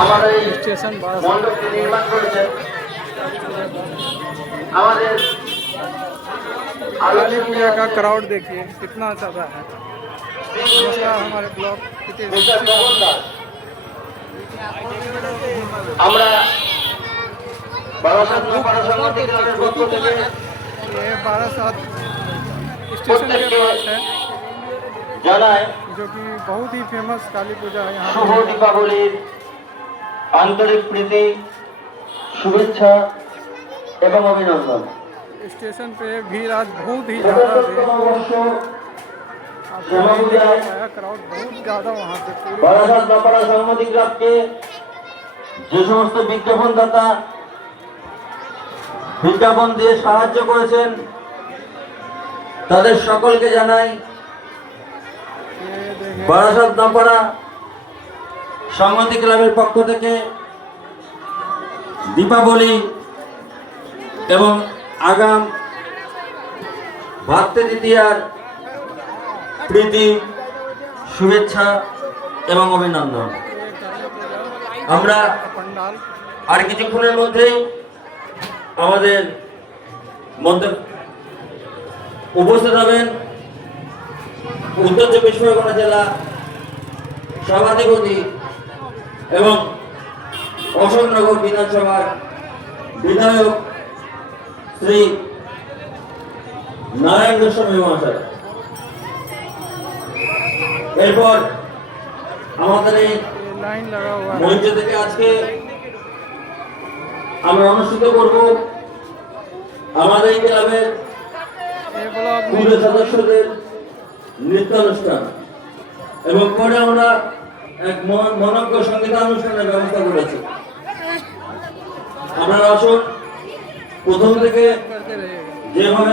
আমাদের এই মণ্ডপটি নির্মাণ করেছেন আমাদের काली पूजा का क्राउड देखिए कितना ज़्यादा है। नमस्कार, हमारे ब्लॉग আমরা বারাসাত সংগঠন ক্লাবের পক্ষ থেকে ये बारासात स्टेशन के पास है, জানাই जो कि बहुत ही फेमस काली पूजा है यहाँ শুভ দীপাবলির আন্তরিক প্রীতি শুভেচ্ছা এবং অভিনন্দন। पे। स्टेशन पे भीड़ आज बहुत ही ज़्यादा है, आपको नहीं दिखा पाया, क्राउड बहुत ज़्यादा वहाँ पे पूरी। বারাসাত বাপারা সংহতি ক্লাবকে যে সমস্ত বিজ্ঞাপনদাতা বিজ্ঞাপন দিয়ে সাহায্য করেছেন তাদের সকলকে জানাই ये देखिए বারাসাত বাপারা সংহতি ক্লাবের পক্ষ থেকে দীপাবলি এবং আগাম ভাতৃদ্বিতীয়ার প্রীতি শুভেচ্ছা এবং অভিনন্দন। আমরা पंडाल আর কিছুক্ষণের মধ্যেই আমাদের মধ্যে উপস্থিত হবেন উত্তর চব্বিশ পরগনা জেলা সভাধিপতি এবং অশোকনগর বিধানসভার বিধায়ক শ্রী নারায়ণ গোস্বামী মহাশয়। এরপর আমাদের এই ये लाइन लगा हुआ है। মঞ্চ থেকে আজকে আমরা অনুষ্ঠিত করব আমাদের এই ক্লাবের ये ब्लॉग में পুরো সদস্যদের নৃত্যানুষ্ঠান এবং পরে আমরা এক মনোজ্ঞ সঙ্গীতানুষ্ঠানের ব্যবস্থা করেছি। আপনারা আসুন, প্রথম থেকে करते रहिएगा। যেভাবে